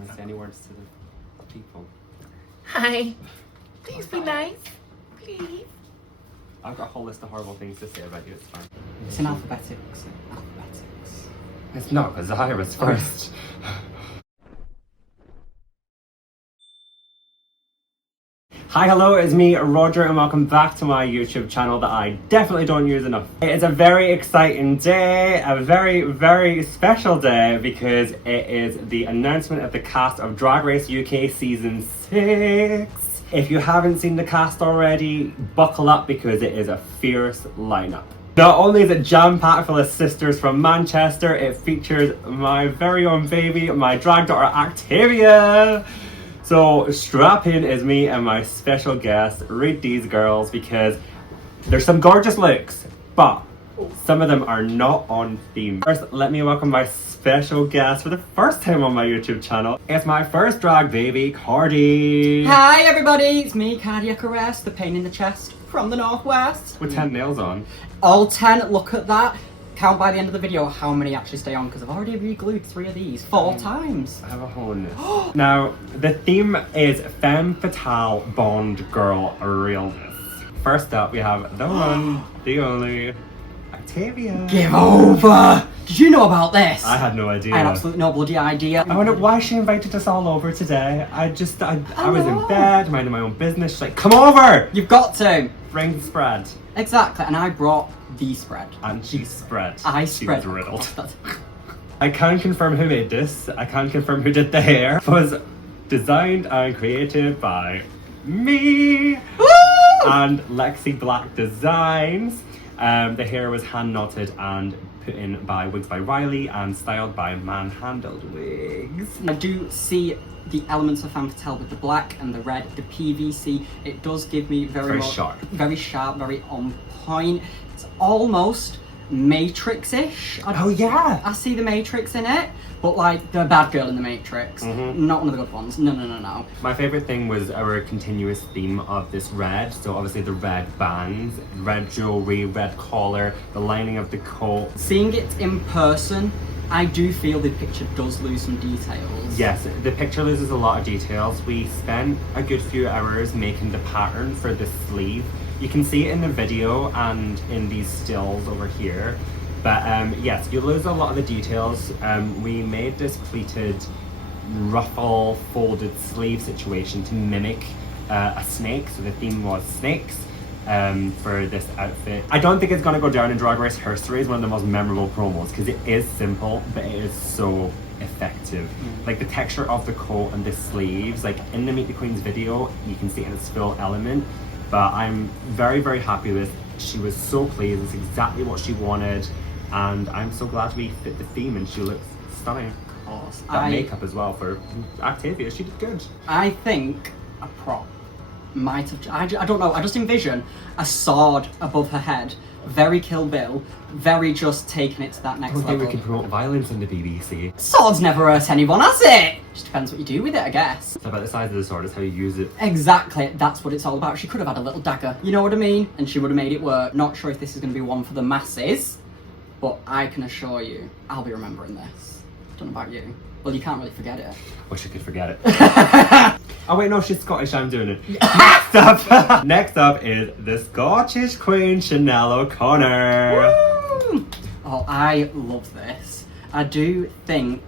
want to say any words to the people? Hi. Please be nice. Please. I've got a whole list of horrible things to say about you, it's fine. It's in alphabetics. Alphabetics. It's not, because Zahira's first. Hi, hello, it's me, Rodger, and welcome back to my YouTube channel that I definitely don't use enough. It is a very exciting day, a very, very special day, because it is the announcement of the cast of Drag Race UK Season 6. If you haven't seen the cast already, buckle up because it is a fierce lineup. Not only is it jam-packed full of sisters from Manchester, it features my very own baby, my drag daughter Actavia. So strap in as me and my special guest read these girls because there's some gorgeous looks, but some of them are not on theme. First, let me welcome my special guest for the first time on my YouTube channel. It's my first drag baby, Kardi. Hi everybody, it's me, Kardi Acarrest, the pain in the chest from the northwest. With 10 nails on. All 10, look at that. Count by the end of the video how many actually stay on because I've already re-glued 3 of these 4 times. I have a hole in this. Now, the theme is Femme Fatale Bond Girl Realness. First up, we have the one, the only, Actavia. Give over! Did you know about this? I had no idea. I had absolutely no bloody idea. I wonder why she invited us all over today. I was in bed, minding my own business. She's like, come over! You've got to. Bring the spread. Exactly, and I brought the spread. And she spread. I She spread. was riddled. I can't confirm who made this. I can't confirm who did the hair. It was designed and created by me and Lexi Black Designs. The hair was hand knotted and put in by Wigs by Riley and styled by Man-Handled Wigs. I do see the elements of Femme Fatale with the black and the red, the PVC. It does give me very sharp, very on point. It's almost Matrix-ish. Oh yeah! I see the Matrix in it, but like the bad girl in the Matrix, not one of the good ones. No. My favourite thing was our continuous theme of this red. So obviously the red bands, red jewellery, red collar, the lining of the coat. Seeing it in person, I do feel the picture does lose some details. Yes, the picture loses a lot of details. We spent a good few hours making the pattern for the sleeve. You can see it in the video and in these stills over here. But yes, you lose a lot of the details. We made this pleated ruffle folded sleeve situation to mimic a snake. So the theme was snakes for this outfit. I don't think it's gonna go down in Drag Race history as one of the most memorable promos because it is simple, but it is so effective. Like the texture of the coat and the sleeves, like in the Meet the Queens video, you can see it in its full element. But I'm very, very happy with it. She was so pleased. It's exactly what she wanted. And I'm so glad we fit the theme and she looks stunning. Of course. That makeup as well for Actavia, she did good. I think a prop might have, I don't know, I just envision a sword above her head. Very Kill Bill, very just taking it to that next level. We can promote violence in the BBC. Swords never hurt anyone, has it? Just depends what you do with it, I guess. It's about the size of the sword, it's how you use it. Exactly, that's what it's all about. She could have had a little dagger, you know what I mean? And she would have made it work. Not sure if this is going to be one for the masses, but I can assure you, I'll be remembering this. Don't know about you. Well, you can't really forget it. Wish I could forget it. Oh wait, no, she's Scottish, I'm doing it. Next up is the Scottish Queen, Chanel Oconor. Woo! Oh, I love this. I do think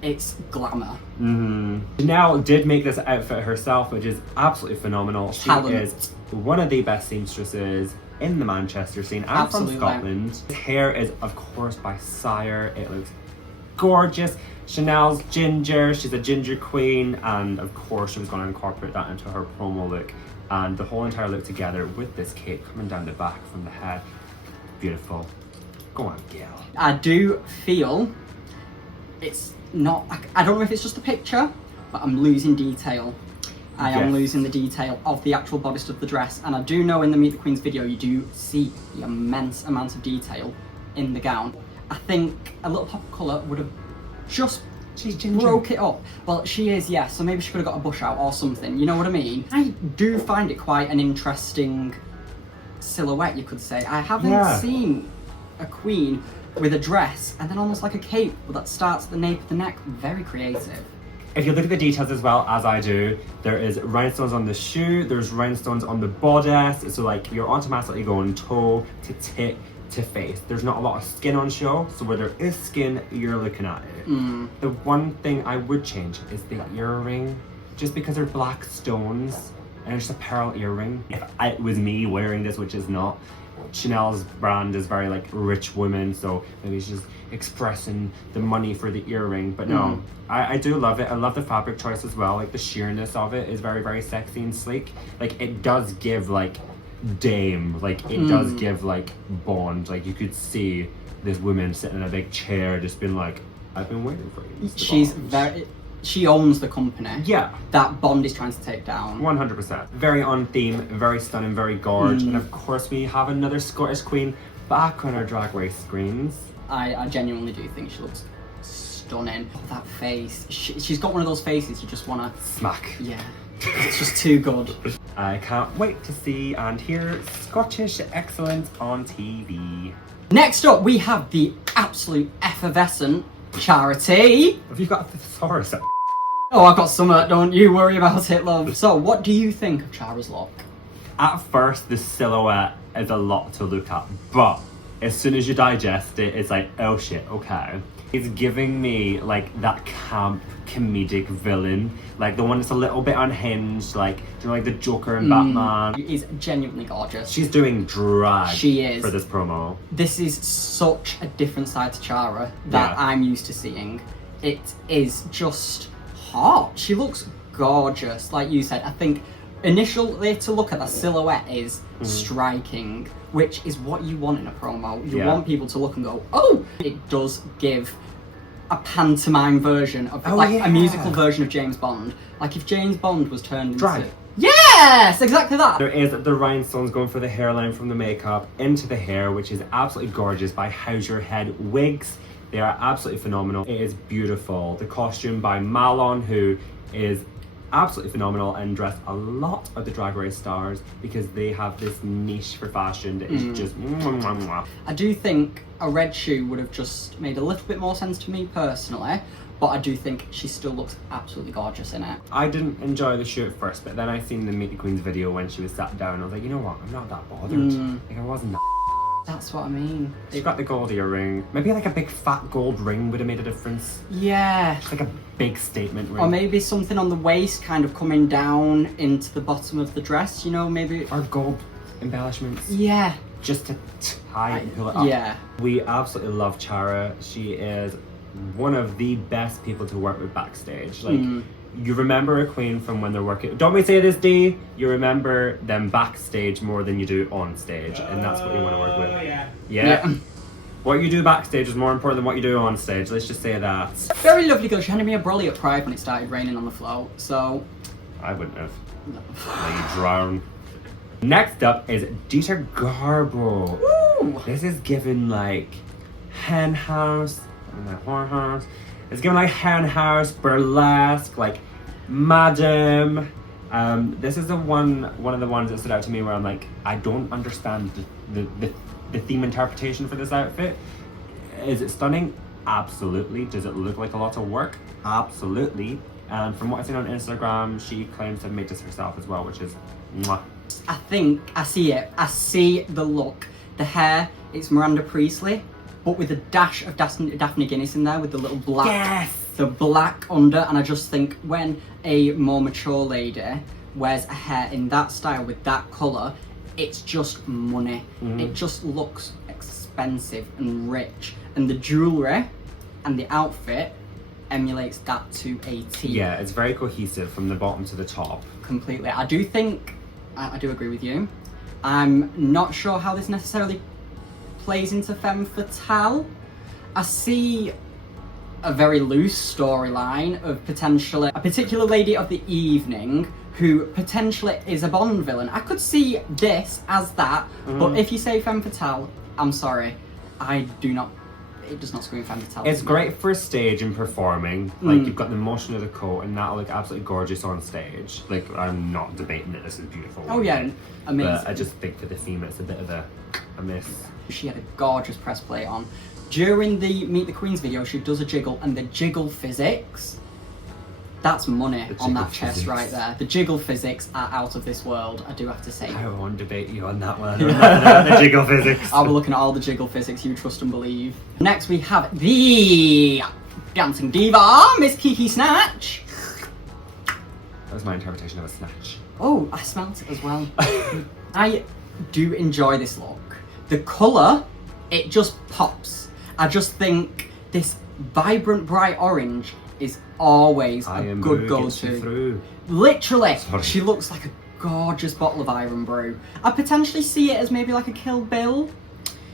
it's glamour. Chanel did make this outfit herself, which is absolutely phenomenal. Talent. She is one of the best seamstresses in the Manchester scene and Absolutely. from Scotland. His hair is, of course, by Sire. It looks gorgeous. Chanel's ginger, she's a ginger queen, and of course she was going to incorporate that into her promo look. And the whole entire look together with this cape coming down the back from the head. Beautiful. Go on, girl. I do feel it's not, I don't know if it's just a picture, but I'm losing detail. I am losing the detail of the actual bodice of the dress, and I do know in the Meet the Queens video you do see the immense amount of detail in the gown. I think a little pop of colour would have just broke it up. Well, she is, yes, so maybe she could have got a bush out or something, you know what I mean? I do find it quite an interesting silhouette, you could say. I haven't seen a queen with a dress and then almost like a cape that starts at the nape of the neck. Very creative. If you look at the details as well as I do, there is rhinestones on the shoe, there's rhinestones on the bodice, so like you're automatically going toe to tit to face. There's not a lot of skin on show, so where there is skin, you're looking at it. The one thing I would change is the earring, just because they're black stones and it's just a pearl earring. If it was me wearing this, which is not, Chanel's brand is very like rich women, so maybe she's expressing the money for the earring, but no, I do love it. I love the fabric choice as well. Like the sheerness of it is very, very sexy and sleek. Like it does give like Dame, like it does give like Bond. Like you could see this woman sitting in a big chair just being like, I've been waiting for you. She's she owns the company. Yeah. That Bond is trying to take down. 100%. Very on theme, very stunning, very gorge. And of course we have another Scottish queen back on our Drag Race screens. I genuinely do think she looks stunning. Oh, that face. She's got one of those faces you just want to... Smack. Yeah. It's just too good. I can't wait to see and hear Scottish excellence on TV. Next up, we have the absolute effervescent Charity. Have you got a thesaurus? Oh, I've got some, don't you worry about it, love. So, what do you think of Chara's look? At first, the silhouette is a lot to look at, but as soon as you digest it, it's like, oh shit, okay. It's giving me like that camp comedic villain, like the one that's a little bit unhinged, like, do you know, like the Joker and Batman. She is genuinely gorgeous. She's doing drag She is. for this promo. This is such a different side to Chara that I'm used to seeing. It is just hot. She looks gorgeous. Like you said, I think initially to look at that silhouette is striking, which is what you want in a promo. You want people to look and go, oh! It does give a pantomime version of a musical version of James Bond. Like if James Bond was turned into... Drag. Yes! Exactly that! There is the rhinestones going for the hairline from the makeup into the hair, which is absolutely gorgeous by How's Your Head Wigs. They are absolutely phenomenal. It is beautiful. The costume by Malon, who is absolutely phenomenal and dressed a lot of the Drag Race stars because they have this niche for fashion that is just mwah, mwah, mwah. I do think a red shoe would have just made a little bit more sense to me personally, but I do think she still looks absolutely gorgeous in it. I didn't enjoy the shoe at first, but then I seen the Meet the Queens video when she was sat down. I was like, you know what? I'm not that bothered. Like I wasn't that. That's what I mean. She's got the gold earring. Maybe like a big fat gold ring would have made a difference. Yeah. Just like a big statement ring. Or maybe something on the waist kind of coming down into the bottom of the dress, you know, maybe... Or gold embellishments. Yeah. Just to tie it and pull it up. Yeah. We absolutely love Chara. She is one of the best people to work with backstage. Like, you remember a queen from when they're working... Don't we say this, Dee? You remember them backstage more than you do on stage. And that's what you want to work with. Yeah? What you do backstage is more important than what you do on stage. Let's just say that. Very lovely girl. She handed me a brolly at Pride when it started raining on the float, so... I wouldn't have. Let you drown. Next up is Dita Garbo. Woo! This is given like hen house, whorehouse. It's given like hen house, burlesque, like madam. This is the one of the ones that stood out to me where I'm like, I don't understand the theme interpretation for this outfit. Is it stunning? Absolutely. Does it look like a lot of work? Absolutely. And from what I've seen on Instagram, she claims to have made this herself as well, which is mwah. I think I see it. I see the look. The hair, it's Miranda Priestley, but with a dash of Daphne Guinness in there with the little black. Yes! The black under, and I just think when a more mature lady wears a hair in that style with that colour, it's just money. It just looks expensive and rich. And the jewellery and the outfit emulates that to a T. Yeah, it's very cohesive from the bottom to the top. Completely. I do think, I do agree with you. I'm not sure how this necessarily plays into femme fatale. I see a very loose storyline of potentially a particular lady of the evening who potentially is a Bond villain. I could see this as that, but if you say femme fatale, I'm sorry, it does not scream femme fatale. It's great for stage and performing. Like, you've got the motion of the coat and that'll look absolutely gorgeous on stage. Like, I'm not debating that this is beautiful. Oh yeah, amazing. But I just think for the theme it's a bit of a miss. She had a gorgeous press plate on. During the Meet the Queens video, she does a jiggle, and the jiggle physics That's money The on that jiggle chest physics. right there. The jiggle physics are out of this world, I do have to say. I won't debate you on that one. The jiggle physics. I'll be looking at all the jiggle physics, you trust and believe. Next we have the dancing diva, Miss Kiki Snatch. That was my interpretation of a snatch. Oh, I smelt it as well. I do enjoy this look. The colour, it just pops. I just think this vibrant bright orange is always a good go-to. Literally, Sorry. she looks like a gorgeous bottle of Iron Brew. I potentially see it as maybe like a Kill Bill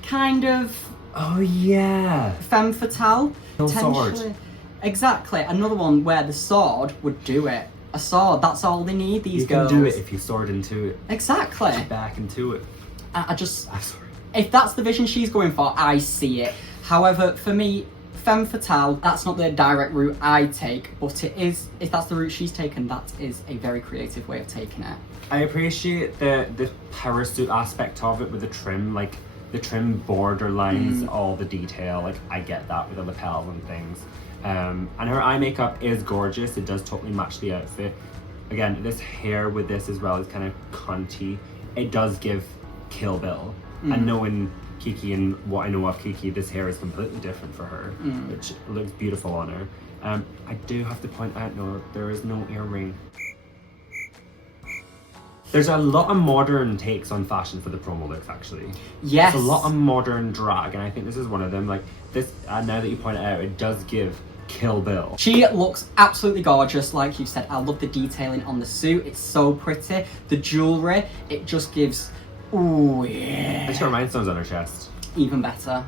kind of Oh yeah. femme fatale. Kill sword. Potentially. Exactly, another one where the sword would do it. A sword, that's all they need, these You girls. can do it if you sword into it. Exactly. Back into it. I just, I'm sorry. if that's the vision she's going for, I see it. However, for me, femme fatale, that's not the direct route I take, but it is, if that's the route she's taken, that is a very creative way of taking it. I appreciate the power suit aspect of it with the trim, like the trim border lines, all the detail. Like I get that with the lapels and things. And her eye makeup is gorgeous. It does totally match the outfit. Again, this hair with this as well is kind of cunty. It does give Kill Bill. And knowing Kiki and what I know of Kiki, this hair is completely different for her, which looks beautiful on her. I do have to point out, no, there is no earring. There's a lot of modern takes on fashion for the promo looks, actually. Yes. There's a lot of modern drag, and I think this is one of them. Like this, now that you point it out, it does give Kill Bill. She looks absolutely gorgeous, like you said. I love the detailing on the suit. It's so pretty. The jewellery, it just gives, ooh yeah. It's got rhinestones on her chest. Even better.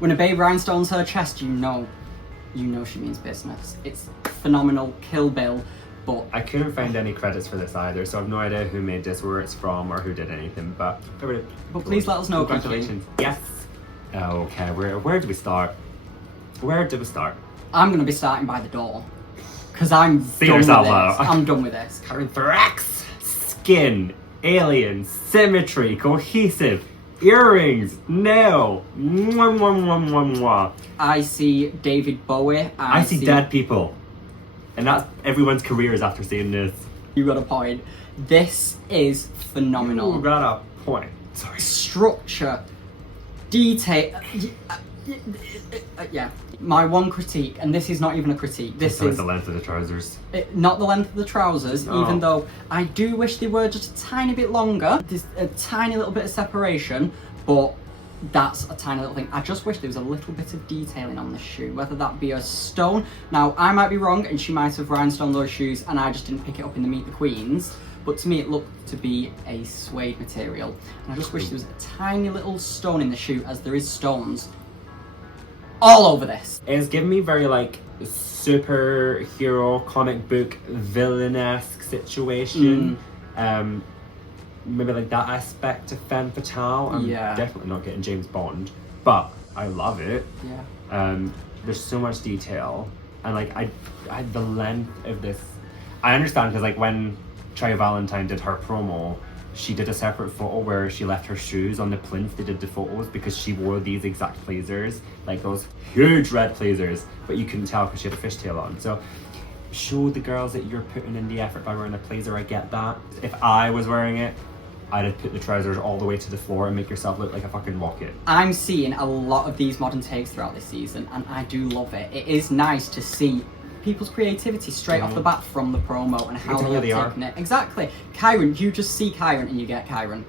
When a babe rhinestones her chest, you know she means business. It's phenomenal. Kill Bill. But I couldn't find any credits for this either, so I've no idea who made this, where it's from, or who did anything. But please let us know, Congratulations. Yes. Okay. Where do we start? Where do we start? I'm gonna be starting by the door. Cause I'm See done with yourself this. out. I'm done with this. Thrax, skin, alien, symmetry, cohesive, earrings, nail. Mwah, mwah, mwah, mwah, mwah. I see David Bowie. I see dead people. And that's everyone's careers after seeing this. You got a point. This is phenomenal. You got a point. Sorry. Structure, detail. Yeah. My one critique, and this is not even a critique. This So is the length of the trousers. not the length of the trousers, Oh. even though I do wish they were just a tiny bit longer. There's a tiny little bit of separation, but that's a tiny little thing. I just wish there was a little bit of detailing on the shoe, whether that be a stone. Now, I might be wrong, and she might have rhinestoned those shoes, and I just didn't pick it up in the Meet the Queens. But to me, it looked to be a suede material. And I just wish there was a tiny little stone in the shoe, as there is stones all over this. It's given me very like superhero comic book villain-esque situation. Maybe like that aspect of femme fatale. I'm Yeah. definitely not getting James Bond, but I love it. Yeah. There's so much detail, and like I the length of this, I understand, because like when Trey Valentine did her promo, she did a separate photo where she left her shoes on the plinth. They did the photos because she wore these exact blazers, like those huge red blazers, but you couldn't tell because she had a fishtail on. So show the girls that you're putting in the effort by wearing a blazer. I get that. If I was wearing it, I'd have put the trousers all the way to the floor and make yourself look like a fucking rocket. I'm seeing a lot of these modern takes throughout this season, and I do love it. It is nice to see people's creativity straight off the bat from the promo and how tell they who they have are. taken it. Exactly. Kyran, you just see Kyran and you get Kyran.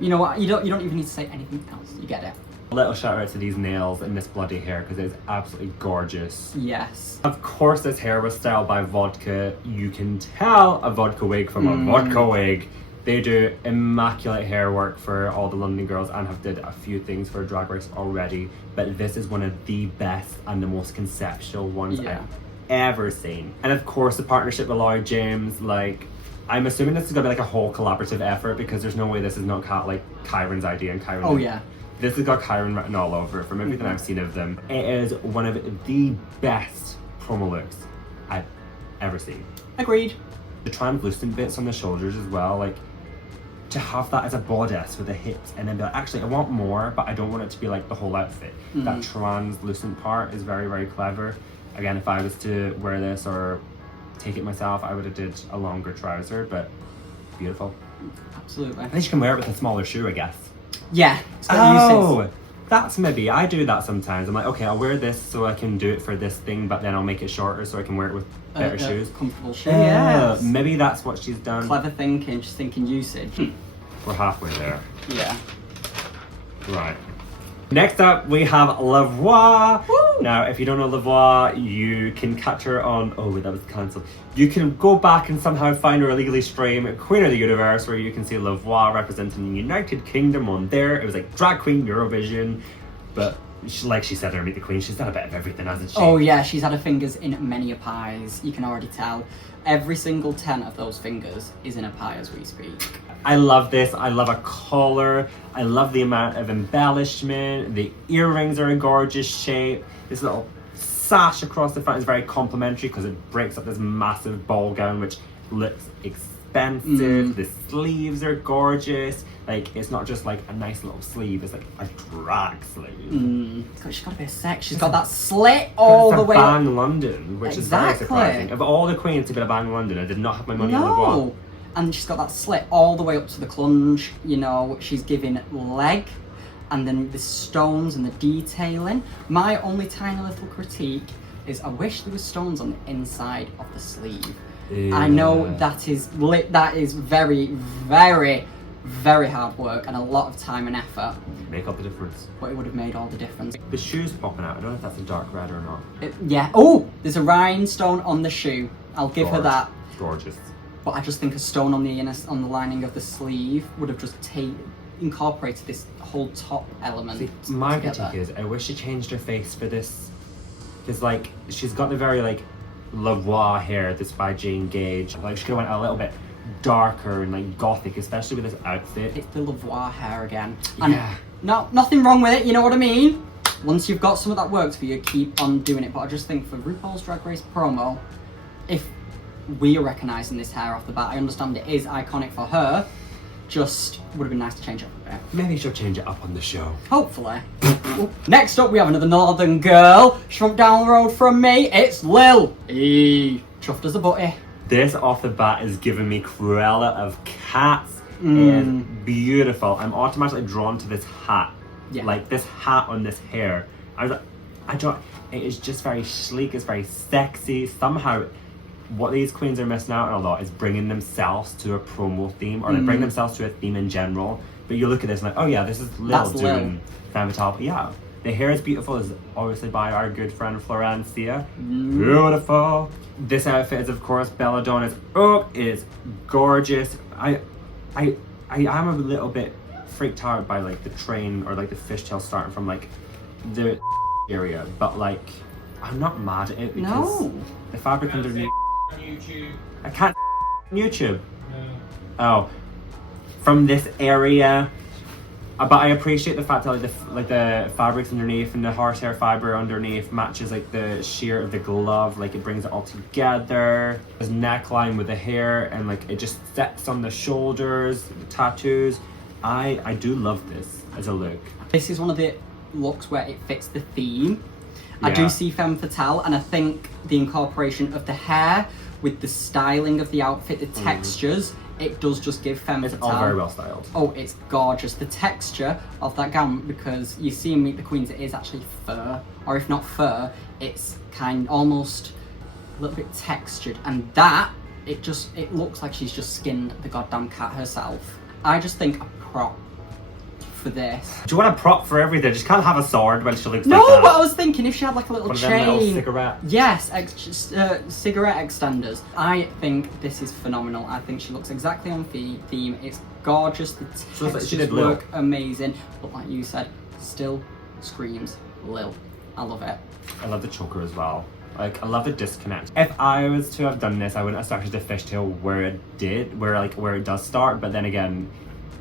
You know what? You don't even need to say anything else. You get it. A little shout out to these nails and this bloody hair because it's absolutely gorgeous. Yes. Of course, this hair was styled by Vodka. You can tell a vodka wig from a vodka wig. They do immaculate hair work for all the London girls and have did a few things for Drag Race already. But this is one of the best and the most conceptual ones Yeah. I've ever seen. And of course, the partnership with Lloyd James, like, I'm assuming this is gonna be like a whole collaborative effort because there's no way this is not Kyran's idea and Kyran. Oh yeah. This has got Kyran written all over it from everything I've seen of them. It is one of the best promo looks I've ever seen. Agreed. The translucent bits on the shoulders as well, like to have that as a bodice with the hips and then be like, actually I want more, but I don't want it to be like the whole outfit. That translucent part is very, very clever. Again, if I was to wear this or take it myself, I would have did a longer trouser, but beautiful. Absolutely. At least you can wear it with a smaller shoe, I guess. Yeah. It's got uses. That's maybe, I do that sometimes. I'm like, okay, I'll wear this so I can do it for this thing, but then I'll make it shorter so I can wear it with better shoes. Comfortable shoe, yes. Maybe that's what she's done. Clever thinking, just thinking usage. We're halfway there. Yeah. Right. Next up, we have Lavois. Woo! Now, if you don't know Lavois, you can catch her on... Oh, wait, that was cancelled. You can go back and somehow find her illegally stream Queen of the Universe, where you can see Lavois representing the United Kingdom on there. It was like Drag Queen Eurovision, but like she said in her Meet the Queen, she's done a bit of everything, hasn't she? Oh yeah, she's had her fingers in many a pies. You can already tell. Every single 10 of those fingers is in a pie as we speak. I love this. I love a collar. I love the amount of embellishment. The earrings are a gorgeous shape. This little sash across the front is very complimentary because it breaks up this massive ball gown, which looks expensive. The sleeves are gorgeous. Like, it's not just like a nice little sleeve, it's like a drag sleeve. She's got a bit of sex. She's got that slit all the way up. Bang London, which is very surprising. Of all the queens to get a Bang London, I did not have my money on the wall. And she's got that slit all the way up to the clunge, you know, she's giving leg, and then the stones and the detailing. My only tiny little critique is I wish there was stones on the inside of the sleeve. Yeah. I know that is very, very, very hard work and a lot of time and effort. Make up the difference. But it would have made all the difference. The shoe's popping out, I don't know if that's a dark red or not. Yeah, oh, there's a rhinestone on the shoe. I'll give her that. Gorgeous. But I just think a stone on the lining of the sleeve would have just incorporated this whole top element. See, my together. critique is I wish she changed her face for this. Because like she's got the very like Lavois hair that's by Jane Gage. Like she could have went a little bit darker and like gothic, especially with this outfit. It's the Lavois hair again. Yeah. No, nothing wrong with it. You know what I mean? Once you've got something that works for you, keep on doing it. But I just think for RuPaul's Drag Race promo, if we are recognising this hair off the bat, I understand it is iconic for her, just would have been nice to change it up a bit. Maybe she'll change it up on the show. Hopefully. Next up we have another northern girl, shrunk down the road from me, it's Lill. Chuffed as a butty. This off the bat is giving me Cruella of Cats. It's beautiful. I'm automatically drawn to this hat. Yeah. Like this hat on this hair. It is just very sleek, it's very sexy. Somehow what these queens are missing out on a lot is bringing themselves to a promo theme, or they bring themselves to a theme in general. But you look at this and like, oh yeah, this is Lill doing Femme Fatale. Yeah, the hair is beautiful. It's obviously by our good friend Florencia. Beautiful. This outfit is of course Belladonna's. Oh, it's gorgeous. I am a little bit freaked out by like the train or like the fishtail starting from like the area, but like I'm not mad at it because the fabric underneath. YouTube. I can't YouTube. Oh, from this area. But I appreciate the fact that like the fabrics underneath and the horsehair fiber underneath matches like the sheer of the glove. Like it brings it all together. This neckline with the hair and like it just sets on the shoulders, the tattoos. I do love this as a look. This is one of the looks where it fits the theme. I do see Femme Fatale, and I think the incorporation of the hair with the styling of the outfit, the textures, it does just give Femme Fatale. It's all very well styled. Oh, it's gorgeous. The texture of that gown, because you see in Meet the Queens, it is actually fur, or if not fur, it's almost a little bit textured, and that, it looks like she's just skinned the goddamn cat herself. I just think a prop for this. Do you want a prop for everything? Just can't have a sword when she looks no, like that. but I was thinking if she had like a little one chain. Of them little cigarette. Yes, cigarette extenders. I think this is phenomenal. I think she looks exactly on theme. It's gorgeous. The textures work amazing. But like you said, still screams Lill. I love it. I love the choker as well. Like, I love the disconnect. If I was to have done this, I wouldn't have started the fishtail where it does start, but then again,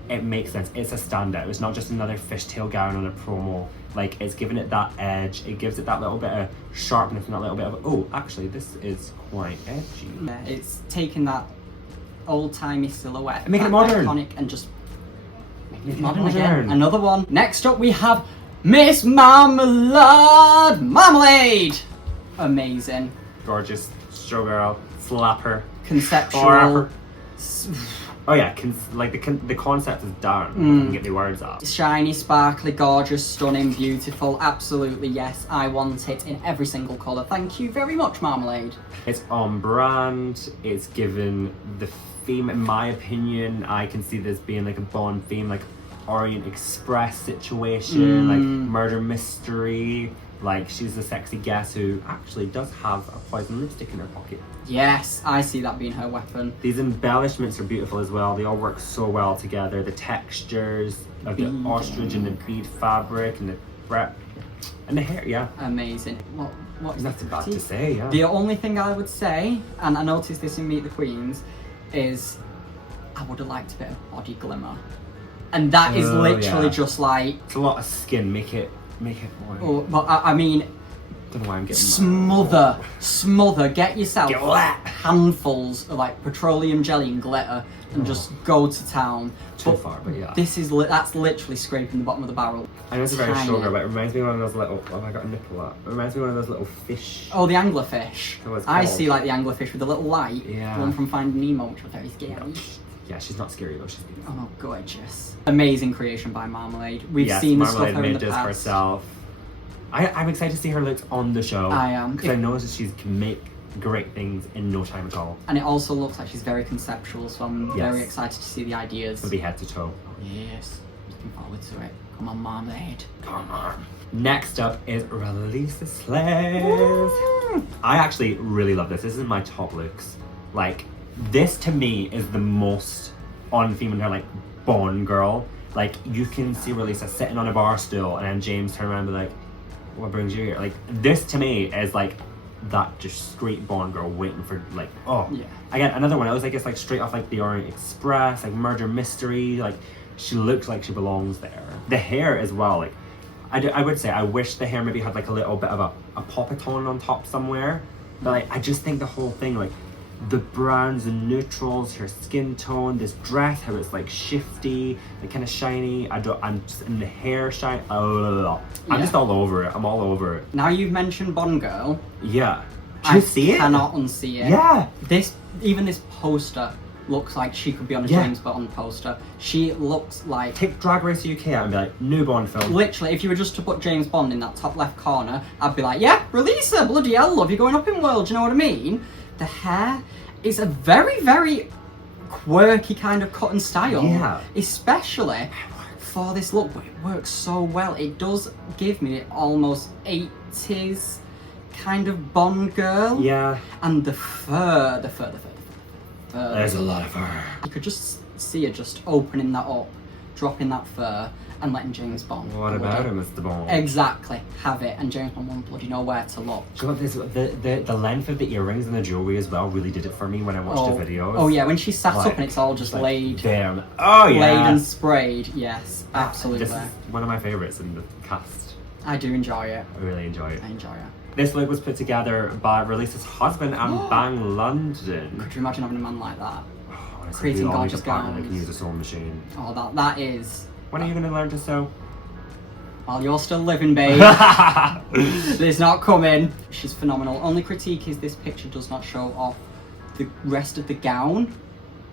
it makes sense. It's a standout. It's not just another fishtail gown on a promo. Like, it's giving it that edge. It gives it that little bit of sharpness and that little bit of, oh, actually, this is quite edgy. Yeah, it's taking that old-timey silhouette, Make it modern. iconic, and just making it modern modern again. Another one. Next up, we have Miss Marmalade. Amazing. Gorgeous showgirl, slapper, Conceptual. Oh yeah, the concept is done. I can get the words up. Shiny, sparkly, gorgeous, stunning, beautiful. Absolutely, yes. I want it in every single colour. Thank you very much, Marmalade. It's on brand. It's given the theme, in my opinion. I can see this being like a Bond theme, like Orient Express situation, like murder mystery. Like, she's a sexy guest who actually does have a poison lipstick in her pocket. Yes, I see that being her weapon. These embellishments are beautiful as well. They all work so well together. The textures of the ostrich and the bead fabric and the thread and the hair, yeah. Amazing. What is Nothing bad to say, yeah. The only thing I would say, and I noticed this in Meet the Queens, is I would have liked a bit of body glimmer. And that is literally just like... It's a lot of skin, make it more... Oh, but I mean... Don't know why I'm getting... Smother, get yourself Get wet. handfuls of like petroleum jelly and glitter and just go to town. Too far, but yeah. This is that's literally scraping the bottom of the barrel. I know it's a very Tiny. short girl, but it reminds me of one of those little... Oh, I got a nipple up. It reminds me of one of those little fish. Oh, the anglerfish. That's what it's I called. see like the anglerfish with the little light. Yeah. The one from Finding Nemo, which was very scary. Yeah, she's not scary though, she's beautiful. Oh, gorgeous. Amazing creation by Marmalade. We've Yes, seen the stuff Marmalade her in made the this past. herself. I'm excited to see her looks on the show. I am. Because I know that she can make great things in no time at all. And it also looks like she's very conceptual, so I'm Yes. very excited to see the ideas. It'll be head to toe. Yes, looking forward to it. Come on, Marmalade. Come on. Next up is Rileasa Slays. I actually really love this. This is my top looks. Like, this to me is the most on theme in her, like, Bond girl. Like, you can see Rileasa sitting on a bar stool and then James turn around and be like, what brings you here? Like, this to me is like that just straight Bond girl waiting for, like, oh. Yeah. Again, another one. I was like, it's like straight off like the Orient Express, like murder mystery. Like, she looks like she belongs there. The hair as well, like, I would say I wish the hair maybe had like a little bit of a pop-a-tone on top somewhere. But like, I just think the whole thing, like, the browns and neutrals, her skin tone, this dress, how it's like shifty, like kind of shiny. I'm just in the hair shine. I'm just all over it. I'm all over it. Now you've mentioned Bond Girl, Yeah. Do you see it? I cannot unsee it. Yeah. Even this poster looks like she could be on a Yeah. James Bond poster. She looks like... Take Drag Race UK out and be like, new Bond film. Literally, if you were just to put James Bond in that top left corner, I'd be like, yeah, Rileasa, bloody hell, love, you're going up in world, do you know what I mean? The hair is a very, very quirky kind of cut and style. Yeah. Especially for this look, but it works so well. It does give me almost 80s kind of Bond girl. Yeah. And the fur. There's a lot of her. You could just see her just opening that up, dropping that fur, and letting James Bond. What about him, Mr. Bond? Exactly, have it, and James Bond won't bloody know where to look. Do you know what this, the length of the earrings and the jewelry as well really did it for me when I watched the videos. Oh yeah, when she sat Like, up and it's all just like, laid, damn. Oh yeah. laid and sprayed. Yes, absolutely. This is one of my favourites in the cast. I do enjoy it. I really enjoy it. I enjoy it. This look was put together by Rileasa's husband and Bang London. Could you imagine having a man like that? Oh, honestly, Creating we all need gorgeous a partner that can gowns. use a sewing machine. Oh, that is. When are you going to learn to sew? While you're still living, babe. It's not coming. She's phenomenal. Only critique is this picture does not show off the rest of the gown.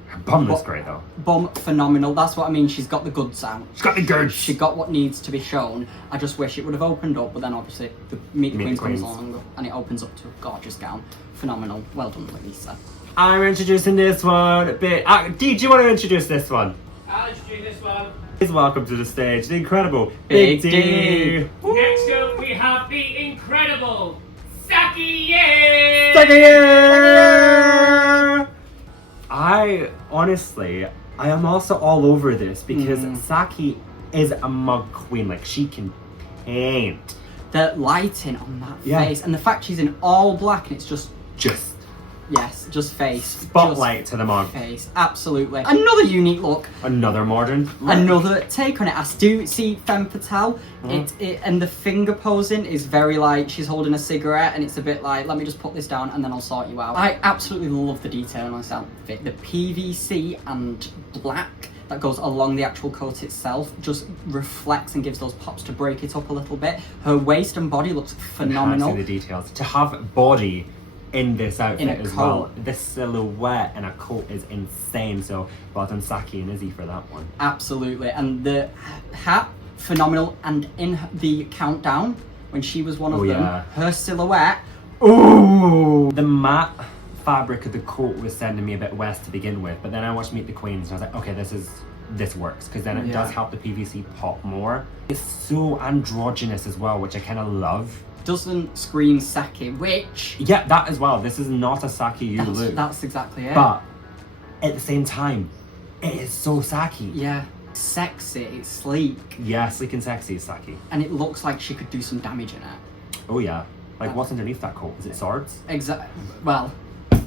Her bum looks great though. Bum, phenomenal. That's what I mean. She's got the goods out. She's got the goods. She got what needs to be shown. I just wish it would have opened up, but then obviously the Meet the Queens comes along and it opens up to a gorgeous gown. Phenomenal. Well done, Lileasa. I'm introducing this one. Dee, do you want to introduce this one? I'll introduce this one. Please welcome to the stage the incredible Big Big D. D. Next up, we have the incredible Saki. Yay! I honestly, I am also all over this because Saki is a mug queen. Like, she can paint. The lighting on that Yeah. face and the fact she's in all black and it's just just face. Spotlight to the mug. Just face. Absolutely. Another unique look. Another modern look. Another take on it. I do see femme fatale. It and the finger posing is very like she's holding a cigarette and it's a bit like, let me just put this down and then I'll sort you out. I absolutely love the detail on this outfit. The PVC and black that goes along the actual coat itself just reflects and gives those pops to break it up a little bit. Her waist and body looks phenomenal. Enhancing the details. To have body in this outfit as well. This silhouette and a coat is insane. So well done Saki and Izzy for that one. Absolutely. And the hat, phenomenal. And in the countdown, when she was one of them, her silhouette, ooh! The matte fabric of the coat was sending me a bit west to begin with, but then I watched Meet the Queens and I was like, okay, this works, because then it does help the PVC pop more. It's so androgynous as well, which I kind of love. Doesn't scream Saki, which... Yeah, that as well. This is not a Saki look. That's exactly it. But at the same time, it is so Saki. Yeah. Sexy, it's sleek. Yeah, sleek and sexy is Saki. And it looks like she could do some damage in it. Oh yeah. Like what's underneath that coat? Is it swords? Well,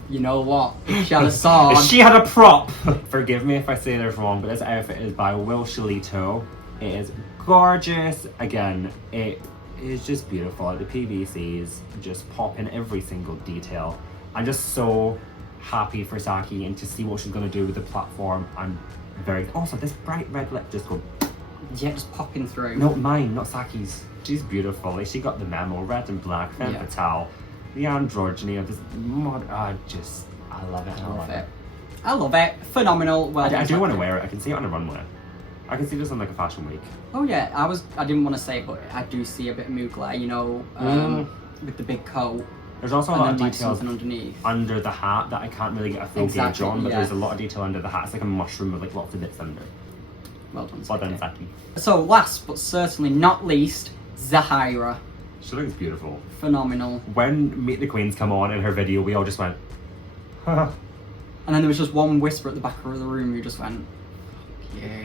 you know what? If she had a sword... If she had a prop! Forgive me if I say this wrong, but this outfit is by Will Shalito. It is gorgeous. Again, it is just beautiful. The PVCs just pop in every single detail. I'm just so happy for Saki and to see what she's going to do with the platform. I'm very... Also, this bright red lip just go... Yeah, just popping through. No, mine, not Saki's. She's beautiful. Like, she got the memo, red and black, femme fatale. The androgyny of this mod. I love it. I love it. Phenomenal. Well, I do want to wear it. I can see it on a runway. I can see this on like a fashion week. Oh yeah, I didn't want to say it, but I do see a bit of Mugler, you know, with the big coat. There's also a lot of details underneath. Under the hat that I can't really get a full gauge on, but there's a lot of detail under the hat. It's like a mushroom with like lots of bits under. Well done, Well done, Saki. So last but certainly not least, Zahirah. She looks beautiful. Phenomenal. When Meet the Queens come on in her video, we all just went, and then there was just one whisper at the back of the room who just went,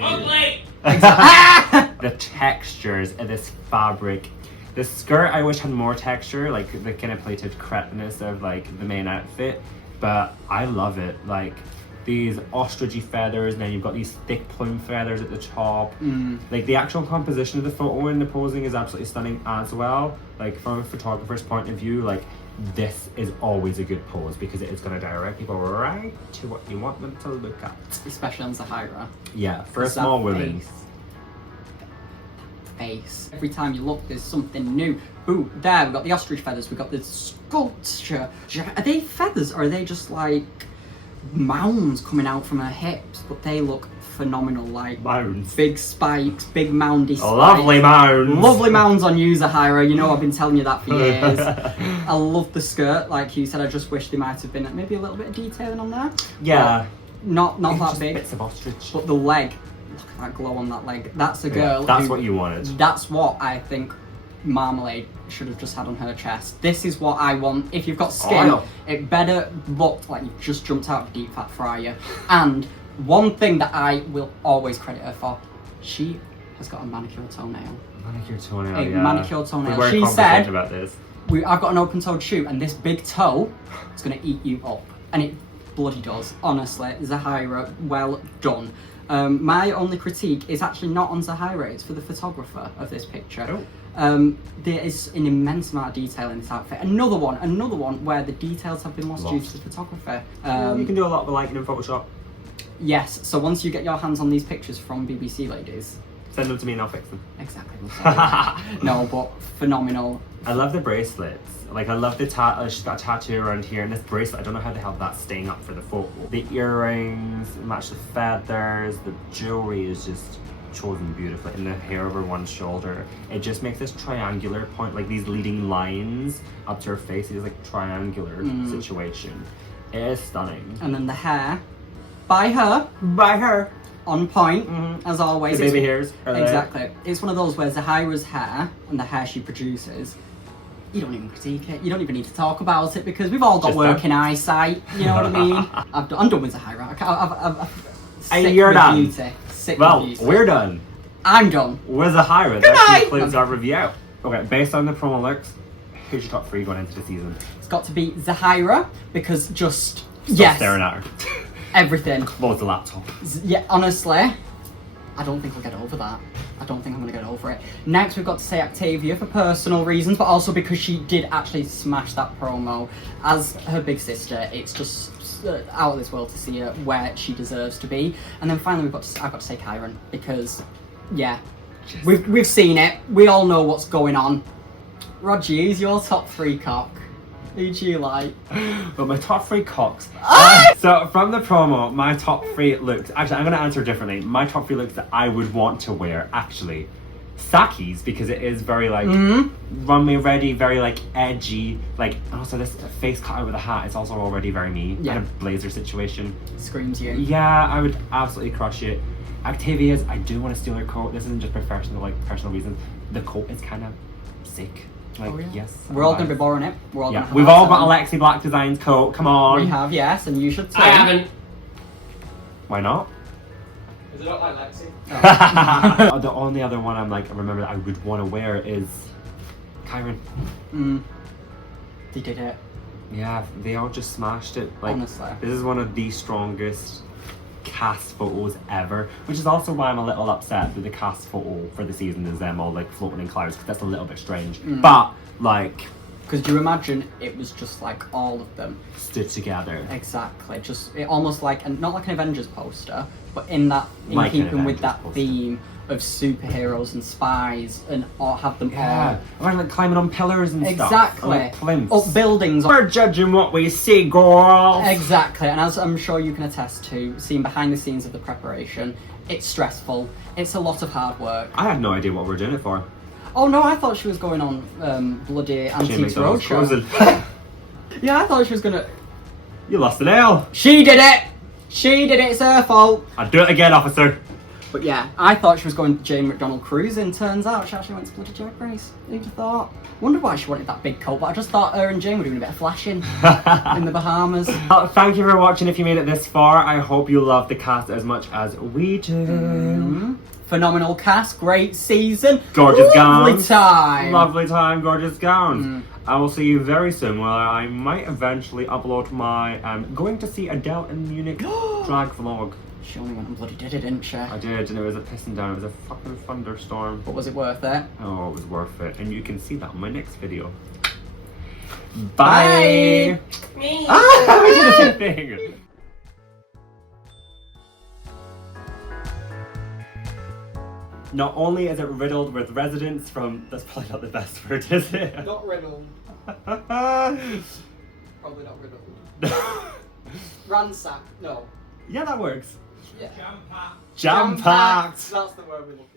Ugly! The textures of this fabric. The skirt I wish had more texture, like the kind of plated crepeness of like the main outfit, but I love it. Like these ostrichy feathers, and then you've got these thick plume feathers at the top. Like the actual composition of the photo and the posing is absolutely stunning as well. Like from a photographer's point of view, like this is always a good pose because it is going to direct people right to what you want them to look at. Especially on Zahirah. Yeah, for a small woman. Face. Every time you look, there's something new. Ooh, there, we've got the ostrich feathers, we've got the sculpture. Are they feathers or are they just like mounds coming out from her hips? But they look phenomenal, like mounds. Big spikes, big moundy spikes. Lovely mounds. Lovely mounds on you, Zahirah. You know I've been telling you that for years. I love the skirt, like you said. I just wish there might have been maybe a little bit of detailing on there. Yeah. Not that big. Bits of ostrich. But the leg. Look at that glow on that leg. That's a girl. That's what you wanted. That's what I think Marmalade should have just had on her chest. This is what I want. If you've got skin, it better look like you've just jumped out of a deep fat fryer. And one thing that I will always credit her for, she has got a manicured toenail. Manicured toenail, a manicured toenail. We she said, about this. I've got an open-toed shoe and this big toe is going to eat you up. And it bloody does. Honestly, Zahirah, well done. My only critique is actually not on Zahirah, it's for the photographer of this picture. There is an immense amount of detail in this outfit. Another one where the details have been lost due to the photographer. You can do a lot with lighting in Photoshop. Yes, so once you get your hands on these pictures from BBC ladies, send them to me and I'll fix them. Exactly. No, but phenomenal. I love the bracelets. Like I love the she's got a tattoo around here, and this bracelet, I don't know how the hell that's staying up for the photo. The earrings match the feathers, the jewelry is just chosen beautifully, and the hair over one shoulder. It just makes this triangular point, like these leading lines up to her face, is like triangular situation. It is stunning. And then the hair, by her. On point, as always. The baby hairs. Exactly. It's one of those where Zahira's hair and the hair she produces, you don't even critique it. You don't even need to talk about it because we've all got working eyesight. You know what I mean? I'm done with Zahirah. You're done. Beauty. Well, we're done. I'm done. With Zahirah. That concludes our review. Okay, based on the promo looks, who's your top 3 going into the season? It's got to be Zahirah because just Stop staring at her. Everything. Close the laptop. Yeah, honestly, I don't think I'll get over that. I don't think I'm going to get over it. Next, we've got to say Actavia for personal reasons, but also because she did actually smash that promo. As her big sister, it's just out of this world to see her where she deserves to be. And then finally, I've got to say Kyran, because, yeah, we've seen it. We all know what's going on. Rodger, who's your top 3 cock? Who do you like? But my top 3 cocks. So from the promo, my top 3 looks. Actually, I'm gonna answer differently. My top 3 looks that I would want to wear, actually, Saki's, because it is very like runway ready, very like edgy. Like, also this face cut out with a hat is also already very me. Yeah. Kind of blazer situation. Screams you. Yeah, I would absolutely crush it. Actavia's, I do want to steal her coat. This isn't just professional reasons. The coat is kind of sick. Like, Oh, yeah. yes. We're all going to be borrowing it. We're all Yeah, gonna have we've our all got turn. Alexi Black Design's coat. Come on. We have, yes, and you should too. I haven't. Why not? Is it not like Lexi? The only other one I'm like, I remember that I would want to wear is Kyran. They did it. Yeah, they all just smashed it. Like, Honestly. this is one of the strongest cast photos ever, which is also why I'm a little upset that the cast photo for the season is them all like floating in clouds, because that's a little bit strange. But like, Because do you imagine it was just like all of them stood together. exactly, just it almost like, and not like an Avengers poster, but in Like an keeping with Avengers that poster. theme of superheroes and spies and or have them Yeah, or like climbing on pillars and all stuff. exactly Or, like, plinths. up buildings. We're judging what we see, girl. Exactly, and as I'm sure you can attest to, seeing behind the scenes of the preparation, it's stressful. It's a lot of hard work. I had no idea what we're doing it for. Oh no, I thought she was going on bloody Antiques McDonald's Roadshow. frozen. Yeah, I thought she was gonna. You lost an L. She did it. She did it. It's her fault. I'll do it again, officer. But yeah, I thought she was going to Jane McDonald cruising. Turns out she actually went to bloody Jack Race. Who'd have thought? Wondered why she wanted that big coat, but I just thought her and Jane were doing a bit of flashing in the Bahamas. Well, thank you for watching. If you made it this far, I hope you love the cast as much as we do. Phenomenal cast, great season, Gorgeous lovely gowns. time. Lovely time, gorgeous gowns. I will see you very soon, where I might eventually upload my going to see Adele in Munich drag vlog. She only went and bloody did it, didn't she? I did, and it was a pissing down. It was a fucking thunderstorm. But was it worth it? Oh, it was worth it, and you can see that in my next video. Bye. Bye. Me. Ah, we did the same thing. Not only is it riddled with residents from, that's probably not the best word, is it? Not riddled. Probably not riddled. Ransack. No. Yeah, that works. Yeah. Jump up. Jam-packed. That's the word we're looking for.